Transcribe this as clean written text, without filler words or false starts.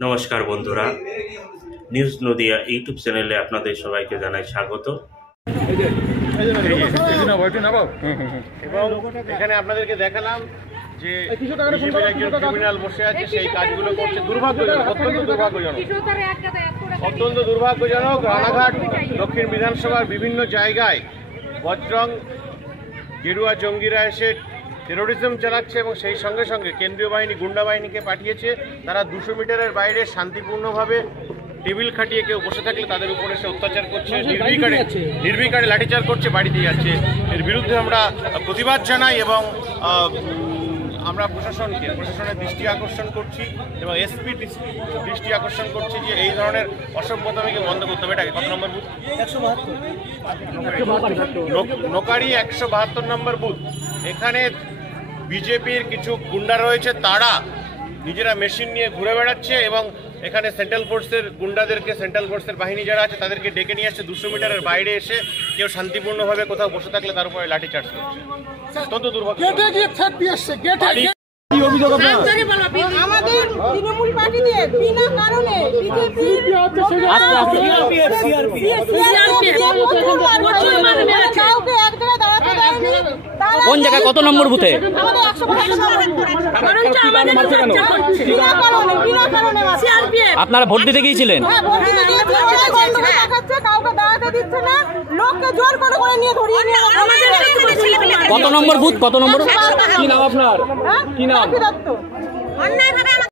নমস্কার বন্ধুরা, news Nadia YouTube চ্যানেলে আপনাদের সবাইকে জানাই স্বাগত। এবং এখানে আপনাদেরকে দেখালাম যে বিজেপির একজন ক্রিমিনাল বসে আছে, সেই কাজগুলো করছে। দুর্ভাগ্যজনক, অত্যন্ত দুর্ভাগ্যজনক। রানাঘাট দক্ষিণ বিধানসভার বিভিন্ন জায়গায় বজরং গেরুয়া জঙ্গিরা এসে টেরোরিজম চালাচ্ছে এবং সেই সঙ্গে সঙ্গে কেন্দ্রীয় বাহিনী গুন্ডা বাহিনীকে পাঠিয়েছে। তারা 200 মিটারের বাইরে শান্তিপূর্ণভাবে টেবিল খাটিয়ে কেউ বসে থাকলে তাদের উপরে সে অত্যাচার করছে, নির্বিকারে লাঠিচার্জ করছে, বাড়িতে যাচ্ছে। এর বিরুদ্ধে আমরা প্রতিবাদ জানাই এবং আমরা প্রশাসনের দৃষ্টি আকর্ষণ করছি এবং এসপি দৃষ্টি আকর্ষণ করছি যে এই ধরনের অসভ্যতামিকে বন্ধ করতে হবে। এটাকে কত নম্বর বুথ? 172 নোকারি 172 নম্বর বুথ। এখানে বিজেপির কিছু গুন্ডা রয়েছে, তারা নিজেরা মেশিন নিয়ে ঘুরে বেড়াচ্ছে এবং এখানে সেন্ট্রাল ফোর্সের গুন্ডাদেরকে, সেন্ট্রাল ফোর্সের বাহিনী যারা আছে তাদেরকে ডেকে নিয়ে আসছে। 200 মিটারের বাইরে এসে কেউ শান্তিপূর্ণভাবে কোথাও বসে থাকলে তার উপরে লাঠিচার্জ করছে। অত্যন্ত দুর্ভাগ্য। আমাদের তৃণমূল পার্টিতে বিনা কারণে কোন জায়গায় কত নম্বর বুথে? আপনারা ভোট দিতে গিয়েছিলেন? কত নম্বর বুথ? কত নম্বর? কি নাম আপনার? কি নাম?